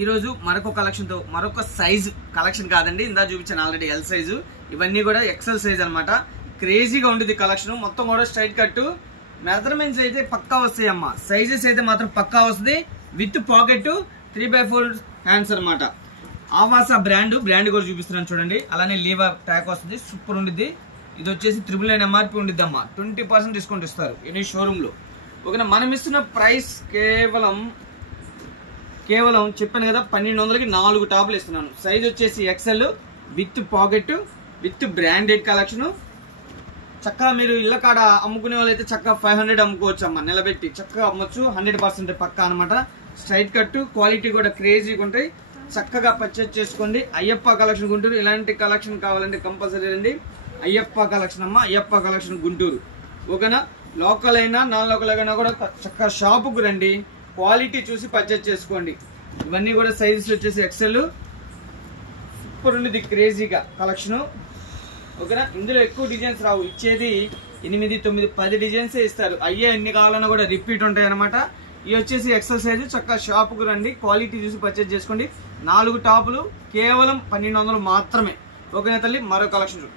ఈ రోజు మరొక కలెక్షన్ తో మరొక సైజ్ కలెక్షన్ కాదండి, ఇందా చూపించాను ఆల్రెడీ ఎల్ సైజు, ఇవన్నీ కూడా ఎక్సెల్ సైజ్ అన్నమాట. క్రేజీగా ఉంటుంది కలెక్షన్, మొత్తం కూడా స్ట్రైట్ కట్. మెజర్మెంట్స్ అయితే పక్కా వస్తాయి అమ్మ, సైజెస్ అయితే మాత్రం పక్కా వస్తుంది. విత్ పాకెట్ 3/4 హ్యాండ్స్ అనమాట. ఆవాసా బ్రాండ్ కూడా చూపిస్తున్నాను చూడండి. అలానే లీవర్ ట్యాక్ వస్తుంది, సూపర్ ఉండిద్ది. ఇది వచ్చేసి 999 MRP ఉండిద్ది అమ్మ, 20% డిస్కౌంట్ ఇస్తారు ఎనీ షోరూమ్ లో. ఓకేనా, మనం ఇస్తున్న ప్రైస్ కేవలం చెప్పాను కదా 1200కి 4 టాప్లు ఇస్తున్నాను. సైజ్ వచ్చేసి XL with pocket with branded collection. చక్కగా మీరు ఇళ్ళ కాడ అమ్ముకునే వాళ్ళు అయితే చక్కగా 500 అమ్ముకోవచ్చు అమ్మ, నిలబెట్టి చక్కగా అమ్మొచ్చు. 100% పక్కా అనమాట. స్ట్రైట్ కట్ క్వాలిటీ కూడా క్రేజీగా ఉంటాయి. చక్కగా పర్చేజ్ చేసుకోండి. అయ్యప్ప కలెక్షన్ గుంటూరు. ఇలాంటి కలెక్షన్ కావాలంటే కంపల్సరీ రండి. అయ్యప్ప కలెక్షన్ అమ్మ, అయ్యప్ప కలెక్షన్ గుంటూరు. ఓకేనా, లోకల్ అయినా నాన్ లోకల్ అయినా కూడా చక్కగా షాపుకు రండి, క్వాలిటీ చూసి పర్చేజ్ చేసుకోండి. ఇవన్నీ కూడా సైజెస్ వచ్చేసి ఎక్సెల్, సూపర్ ఉంది క్రేజీగా కలెక్షన్. ఓకేనా, ఇందులో ఎక్కువ డిజైన్స్ రావు, ఇచ్చేది 8, 9, 10 డిజైన్స్ ఇస్తారు. అయ్యే ఎన్ని కావాలన్నా కూడా రిపీట్ ఉంటాయి అనమాట. ఇవి వచ్చేసి ఎక్సెల్ సైజు. చక్కగా షాపుకు రండి, క్వాలిటీ చూసి పర్చేజ్ చేసుకోండి. 4 టాపులు కేవలం 1200 మాత్రమే. ఓకేనా తల్లి, మరో కలెక్షన్